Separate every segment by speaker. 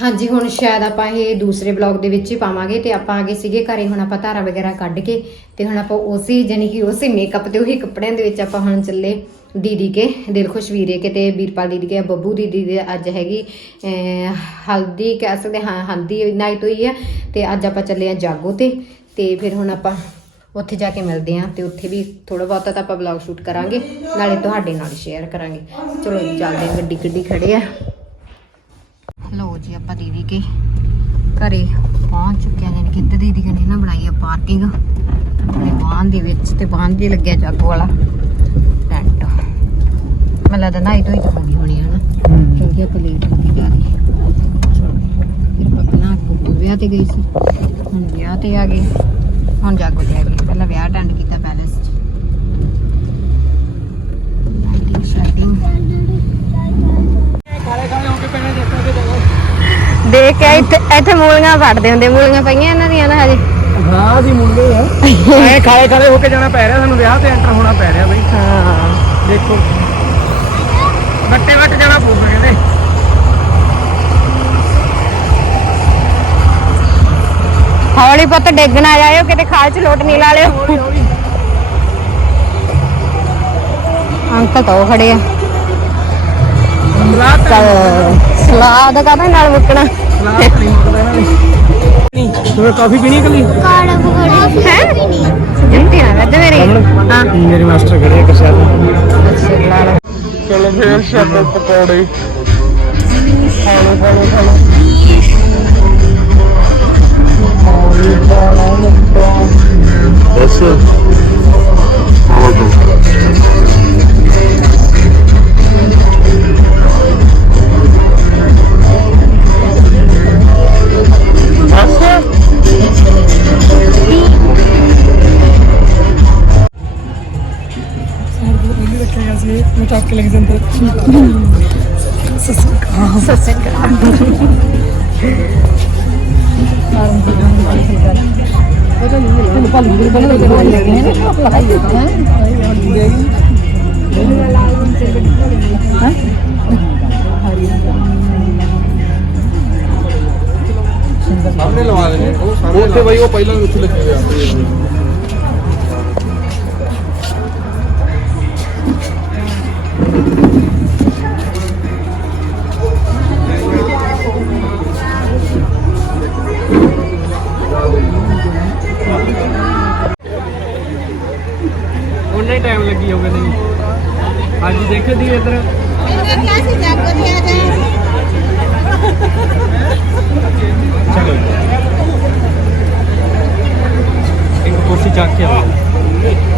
Speaker 1: ਹਾਂਜੀ ਹੁਣ ਸ਼ਾਇਦ ਆਪਾਂ ਇਹ ਦੂਸਰੇ ਬਲੌਗ ਦੇ ਵਿੱਚ ਹੀ ਪਾਵਾਂਗੇ ਤੇ ਆਪਾਂ ਆ ਗਏ ਸੀਗੇ ਘਰੇ ਹੁਣ ਆਪਾਂ ਧਾਰਾ ਵਗੈਰਾ ਕੱਢ ਕੇ ਤੇ ਹੁਣ ਆਪਾਂ ਉਸੇ ਜਾਨੀ ਕਿ ਉਸੇ ਮੇਕਅਪ ਤੇ ਉਹੀ ਕੱਪੜਿਆਂ ਦੇ ਵਿੱਚ ਆਪਾਂ ਹੁਣ ਚੱਲੇ ਦੀਦੀ ਕੇ ਦਿਲ ਖੁਸ਼ ਵੀਰੇ ਕੇ ਤੇ ਵੀਰਪਾਲ ਦੀਦੀ ਕੇ ਬੱਬੂ ਦੀਦੀ ਦੇ ਅੱਜ ਹੈਗੀ ਹਲਦੀ ਕਹਿ ਸਕਦੇ ਹਾਂ ਹਲਦੀ ਨਾਈਟ ਹੋਈ ਹੈ ਤੇ ਅੱਜ ਆਪਾਂ ਚੱਲੇ ਆ ਜਾਗੋ ਤੇ ਤੇ ਫਿਰ ਹੁਣ ਆਪਾਂ ਉੱਥੇ ਜਾ ਕੇ ਮਿਲਦੇ ਆਂ ਤੇ ਉੱਥੇ ਵੀ ਥੋੜਾ ਬਹੁਤਾ ਤਾਂ ਆਪਾਂ ਵਲੌਗ ਸ਼ੂਟ ਕਰਾਂਗੇ ਨਾਲੇ ਤੁਹਾਡੇ ਨਾਲ ਸ਼ੇਅਰ ਕਰਾਂਗੇ। ਚਲੋ ਜੀ, ਚੱਲਦੇ ਗੱਡੀ ਗੱਡੀ ਖੜੇ ਆ। ਲਓ ਜੀ ਆਪਾਂ ਦੀਦੀ ਕੇ ਘਰੇ ਪਹੁੰਚ ਚੁੱਕੇ ਹਾਂ ਯਾਨੀ ਕਿ ਇੱਧਰ ਦੀਦੀ ਨੇ ਨਾ ਬਣਾਈ ਆ ਪਾਰਕਿੰਗ ਤੇ ਬਾਹਨ ਦੇ ਵਿੱਚ ਤੇ ਬਾਹਨ ਦੇ ਲੱਗਿਆ ਜਾਗੋ ਵਾਲਾ ਟੈਂਟ ਮੈਨੂੰ ਲੱਗਦਾ ਨਾ ਇਹ ਤੋਂ ਹੀ ਚੁਕਾਉਣੀ ਹੋਣੀ ਹੈ। ਨਾ ਕਿਉਂਕਿ ਆਪਾਂ ਲੇਟ ਹੋ ਗਏ ਚਲੋ ਫਿਰ ਪਹਿਲਾਂ ਕੋਕੋ ਵਿਆਹ ਤੇ ਗਈ ਸੀ। ਹੁਣ ਵਿਆਹ ਤੇ ਆ ਗਏ। ਹੁਣ ਜਾਗੋ ਤੇ ਆ ਗਏ। ਪਹਿਲਾਂ ਵਿਆਹ ਅਟੈਂਡ ਕੀਤਾ ਪੈਲੇਸ 'ਚ। ਲਾਈਟਿੰਗ ਸ਼ਾਈਟਿੰਗ ਦੇਖ ਕੇ ਇੱਥੇ ਇੱਥੇ ਮੂਲੀਆਂ ਵੱਢਦੇ ਹੁੰਦੇ ਮੂਲੀਆਂ ਪਈਆਂ ਇਹਨਾਂ ਦੀਆਂ ਨਾ ਹਜੇ।
Speaker 2: ਹਾਂ ਜੀ ਮੁੰਡੇ ਆ। ਐ ਖਾਲੇ ਖਾਲੇ ਹੋ ਕੇ ਜਾਣਾ ਪੈ ਰਿਹਾ ਸਾਨੂੰ ਵਿਆਹ ਤੇ ਐਂਟਰ ਹੋਣਾ ਪੈ ਰਿਹਾ ਬਈ।
Speaker 1: ਹਾਂ।
Speaker 2: ਦੇਖੋ। ਵੱਟੇ ਵੱਟ ਜਾਣਾ ਪਊਗਾ ਕਹਿੰਦੇ।
Speaker 1: ਹੌਲੀ ਪੁੱਤ ਡੇਗ ਨਾ ਜਾਇਓ ਕਿਤੇ ਖਾਲ ਚ ਲੋਟ ਨਹੀਂ ਲਾ ਲਿਓ।
Speaker 2: ਹੌਲੀ ਹੌਲੀ।
Speaker 1: ਅੰਕਲ ਤਾਂ ਉਹ ਖੜੇ ਆ।
Speaker 2: ਸਲਾਦ
Speaker 1: ਚੱਲ ਸਲਾਦ ਕਾਹਦਾ ਨਾਲ ਮੁੱਕਣਾ?
Speaker 2: ਸਲਾਦ ਨਹੀਂ ਮੁੱਕਦਾ ਇਹਨਾਂ ਨੇ ਤੂੰ ਕਾਫੀ ਪੀਣੀ ਕਲੀ
Speaker 3: ਕਾੜਾ ਪਕੌੜੇ
Speaker 1: ਹੈ? ਜੁੱਤੀ ਨਾ ਵੱਜ ਮੇਰੀ। ਹਾਂ।
Speaker 2: ਮੇਰੇ ਮਾਸਟਰ ਖੜੇ ਇੱਕ
Speaker 1: ਲਓ
Speaker 2: ਚਲੋ ਫੇਰ ਸ਼ਰਬਤ ਪਕੌੜੇ।
Speaker 4: ਬਸ।
Speaker 2: ਗਿਆ ਸੀ ਮੈਂ ਚੱਕ ਕੇ ਲੈ ਕੇ ਜਾਂਦੇ। ਸਾਹਮਣੇ ਲਵਾ ਦੇਣੇ ਉਹ ਸਾਹਮਣੇ ਉੱਥੇ ਬਈ ਉਹ ਪਹਿਲਾਂ ਉੱਥੇ ਲੱਗੇ ਹੋਏ ਆ। ਉਹਨਾਂ ਹੀ ਟਾਈਮ ਲੱਗੀ ਹੋਵੇ ਨਹੀਂ ਅੱਜ ਦੇਖੋ ਦੀ ਇੱਧਰ ਚਲੋ ਇੱਕ ਕੁਰਸੀ ਚੱਕ ਕੇ ਆਓ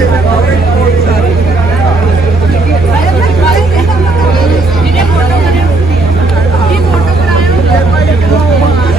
Speaker 2: Thank you.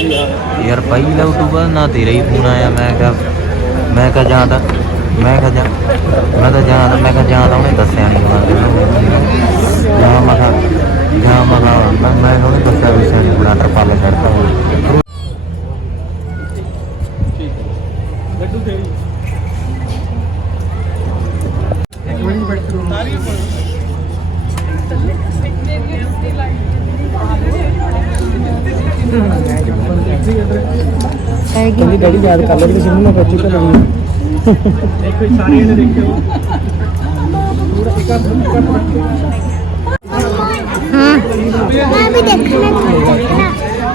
Speaker 2: ਯਾਰ ਇੱਧਰ ਦੇਖ ਕੇ ਹਾਂਜੀ
Speaker 3: ਨਾ ਤੇਰਾ ਹੀ ਫੋਨ ਆਇਆ, ਮੈਂ ਕਿਹਾ ਮੈਂ ਕਿਹਾ ਜਾਂ ਤਾਂ, ਮੈਂ ਕਿਹਾ ਜਾਂ, ਮੈਂ ਤਾਂ ਜਾਂ ਮੈਂ ਕਿਹਾ ਜਾਂ ਤਾਂ ਉਹਨੇ ਦੱਸਿਆ ਨਹੀਂ ਮੈਂ ਜਾਂ ਮੈਂ ਕਿਹਾ, ਜਾਂ ਮੈਂ ਕਿਹਾ, ਮੈਂ ਉਹਨੇ ਦੱਸਿਆ ਵੀ ਸਾਡੀ ਬਣਾ ਟਰਪਾਲੇ ਚੜਦਾ ਹੋਇਆ
Speaker 2: ਲੱਡੂ ਤੇਰੀ ਇੱਕ ਮਿੰਟ ਬੈਠ ਕਰੋ
Speaker 1: ਹੈਗੀ
Speaker 2: ਡੈਡੀ ਯਾਦ ਕਰ ਲੈ ਕਿ ਸਿੰਮੂ ਨਾਲ ਬੱਚੂ ਤਾਂ ਦੇਖੋ ਸਾਰੇ ਇਹਨੇ ਦੇਖਿਓ ਪੂਰਾ ਇੱਕ ਹੱਥ ਇੱਕ
Speaker 4: ਮੈਂ ਵੀ ਦੇਖਣਾ। ਚਾਹੁੰਦਾ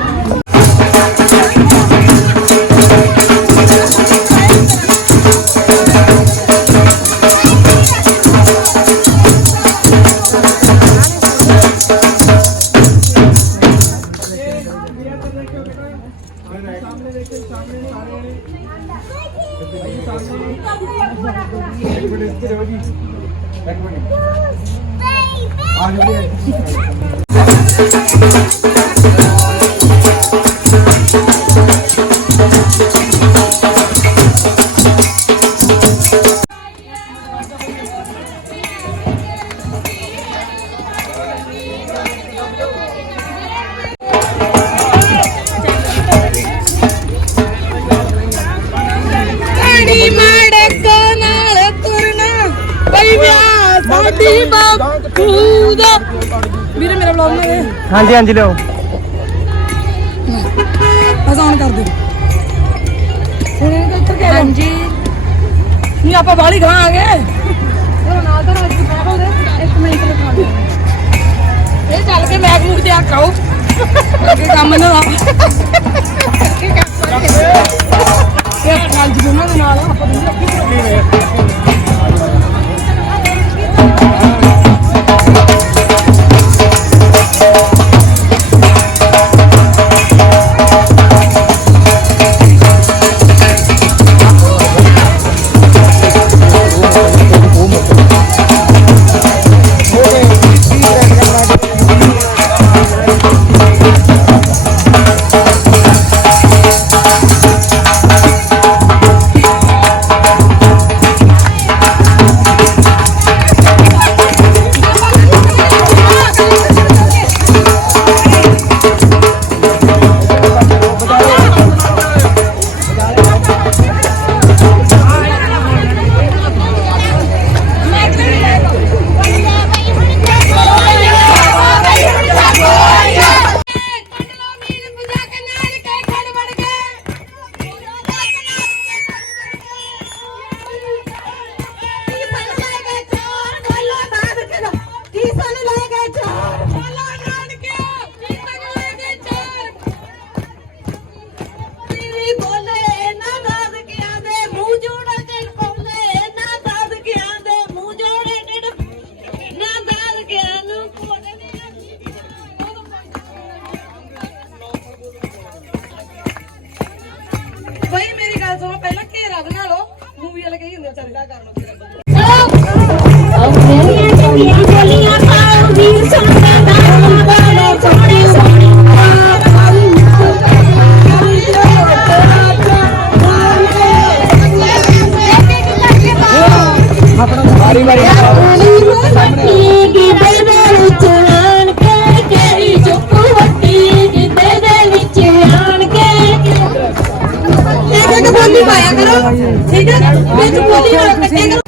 Speaker 2: ਹਾਂਜੀ ਹਾਂਜੀ ਲਿਓ
Speaker 5: ਆਨ ਕਰ ਦੇ ਹੁਣ ਇਹ ਉੱਤਰ ਕੇ ਹਾਂਜੀ। ਨਹੀਂ ਆਪਾਂ ਬਾਲੀ ਗਾਂ ਆ ਗਏ। ਚਲੋ ਨਾਲ ਤਾਂ ਅੱਜ ਮੈਂ ਉਹਦੇ ਇੱਕ ਮਿੰਟ ਦੇ ਇਹ ਚੱਲ ਕੇ ਮੈਕ ਮੂਕ ਤੇ ਆ ਕਰਾਓ ਅੱਗੇ ਕੰਮ ਨਾ ਇਹ ਕਾਲਜ ਦੇ ਉਹਨਾਂ ਦੇ ਨਾਲ ਆਪਾਂ ਦੋਵੇਂ ਅੱਗੇ ਕਹੀ ਹੁੰਦੇ ਚੱਲ ਜਾ ਕਰ ਲਓ ਫਿਰ
Speaker 4: ਮੇਰੀਆਂ ਚੰਗੀਆਂ ਬੋਲੀਆਂ ਪਾਉ ਵੀਰ ਸੋਹਣੇ
Speaker 5: ਠੀਕ ਹੈ? ਵਿੱਚ ਬੋਲੀ ਨਾਲ ਕੱਟੇ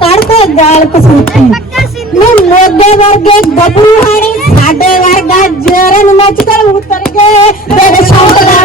Speaker 4: ਤੜਕੇ ਗਾਲ ਕਸੂਤੀ। ਮੈਂ ਮੋਦੇ ਵਰਗੇ ਗੱਭਰੂ ਹਾਣੀ, ਸਾਡੇ ਵਰਗਾ ਜਰਨ ਮੱਚ ਕਰ ਉਤਰ ਗਏ। ਤੇਰੇ ਸ਼ੌਂਕ ਦਾ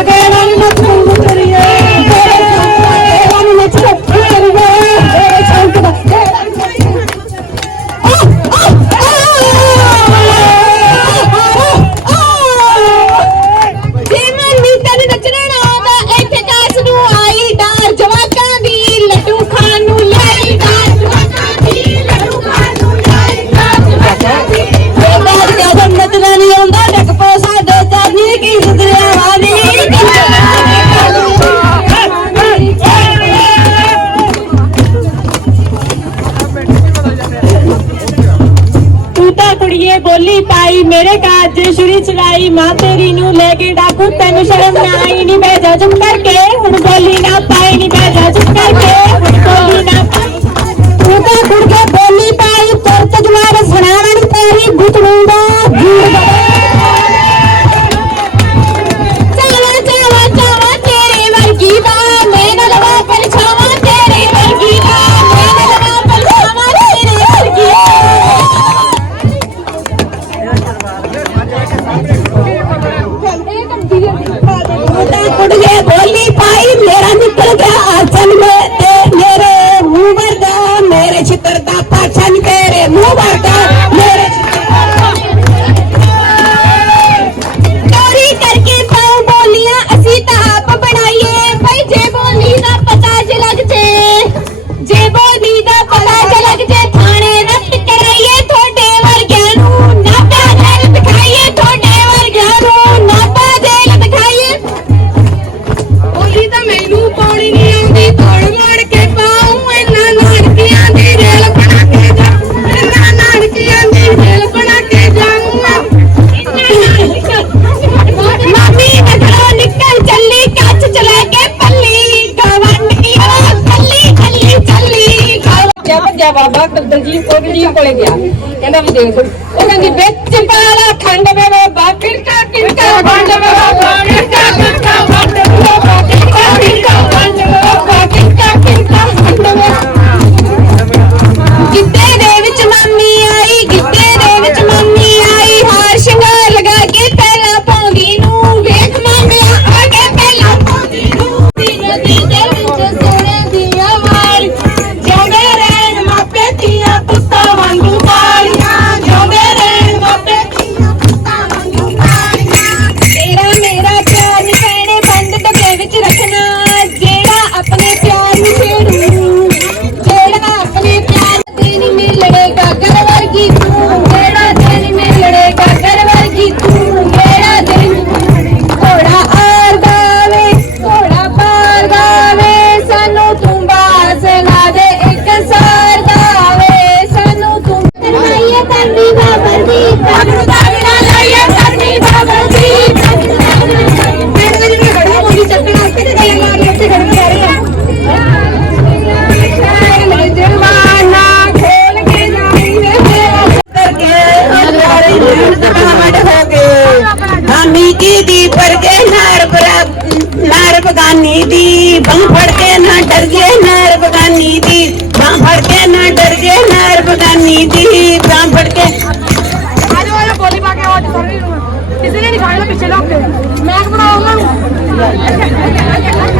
Speaker 4: ਨਹੀਂ ਪਾਈ, ਮੇਰੇ ਕਾਜ ਸ਼ੁਰੀ ਚਲਾਈ ਮਾਂ ਤੇਰੀ ਨੂੰ ਲੈ ਕੇ ਡਾਕੂ, ਤੈਨੂੰ ਸ਼ਰਮ ਨਾ ਆਈ ਮੈਂ ਭੇਜਾ ਚੁੱਪ ਕਰਕੇ, ਹੁਣ ਬੋਲੀ ਨਾ ਪਾਈ ਨਹੀਂ ਭੇਜਾ ਚੁੱਪ ਕਰਕੇ, ਹੁਣ ਬੋਲੀ ਨਾ ਤੂੰ ਤਾਂ ਕੁੜ ਕੇ ਬੋਲੀ ਪਾਈ ਤੁਰਤ ਜਵਾਰ ਸੁਣਾਵਣ ਤੇਰੀ ਗੁੱਤ ਨੂੰ ਦਾ ਜੂੜ ਜਾ
Speaker 5: ਬਾਬਾ ਦਲਜੀਤ ਕੌਰ ਜੀ ਕੋਲੇ ਗਿਆ। ਕਹਿੰਦਾ ਵੀ ਦੇਖ, ਉਹ ਕਹਿੰਦੀ, ਵਿੱਚ ਪਾਲਾ ਖੰਡ ਵੇ ਬਾਬਾ ਕਿਰਕਾ ਕਿਰਕਾ, ਖੰਡ ਵੇ ਬਾਬਾ
Speaker 4: टीकी दी पर के नार बगानी दी। बम फड़ के ना डर गए नार बगानी दी। बम फड़ के ना डर गए नार बगानी दी। बम फड़ के किसी ने नहीं खाया ना पिछले हफ़्ते। मैं बनाऊँगा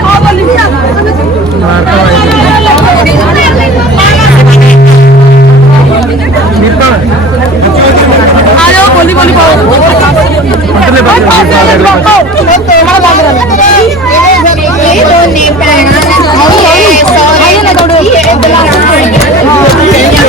Speaker 4: और बोली ना बोली बोली पाओ ਇਹ ਦੋਨੇ ਪੈਣਾ ਇਹ ਸੌਰੇ ਇਹ
Speaker 1: ਬਲਾਸ ਹੋਈਆਂ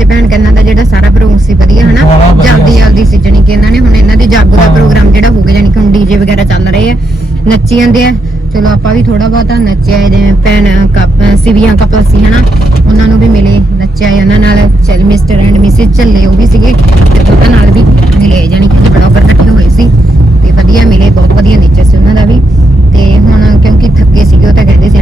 Speaker 1: ਵੈਸੇ ਭੈਣ ਕਹਿੰਦਾ ਦਾ ਜਿਹੜਾ ਸਾਰਾ ਪ੍ਰੋਗਰਾਮ ਸੀ ਵਧੀਆ ਹਨਾ? ਜਲਦੀ ਜਲਦੀ ਸੀ ਜਣੀ ਕਿ ਇਹਨਾਂ ਨੇ ਹੁਣ ਇਹਨਾਂ ਦੀ ਜਾਗੋ ਦਾ ਪ੍ਰੋਗਰਾਮ ਜਿਹੜਾ ਹੋ ਗਿਆ ਜਾਨੀ ਕਿ ਹੁਣ ਡੀਜੇ ਵਗੈਰਾ ਚੱਲ ਰਹੇ ਆ ਨੱਚੀ ਜਾਂਦੇ ਆ। ਚਲੋ ਆਪਾਂ ਵੀ ਥੋੜਾ ਬਹੁਤਾ ਨੱਚਿਆ ਜਿਵੇਂ ਭੈਣ ਕੱਪ ਸਿਵੀਆਂ ਕਪਲ ਸੀ ਹਨਾ? ਉਹਨਾਂ ਨੂੰ ਵੀ ਮਿਲੇ ਨੱਚਿਆ ਉਹਨਾਂ ਨਾਲ। ਚੱਲ ਮਿਸਟਰ ਐਂਡ ਮਿਸਿਸ ਚੱਲੇ ਉਹ ਵੀ ਸੀਗੇ ਤੇ ਉਹਨਾਂ ਨਾਲ ਵੀ ਮਿਲੇ ਜਾਨੀ ਕਿ ਬਲੌਗਰ ਇਕੱਠੇ ਹੋਏ ਸੀ। ਤੇ ਵਧੀਆ ਮਿਲੇ ਬਹੁਤ ਵਧੀਆ ਨੇਚਰ ਸੀ ਉਹਨਾਂ ਦਾ ਵੀ। ਤੇ ਹੁਣ ਕਿਉਂਕਿ ਥੱਕੇ ਸੀਗੇ ਉਹ ਤਾਂ ਕਹਿੰਦੇ ਸੀ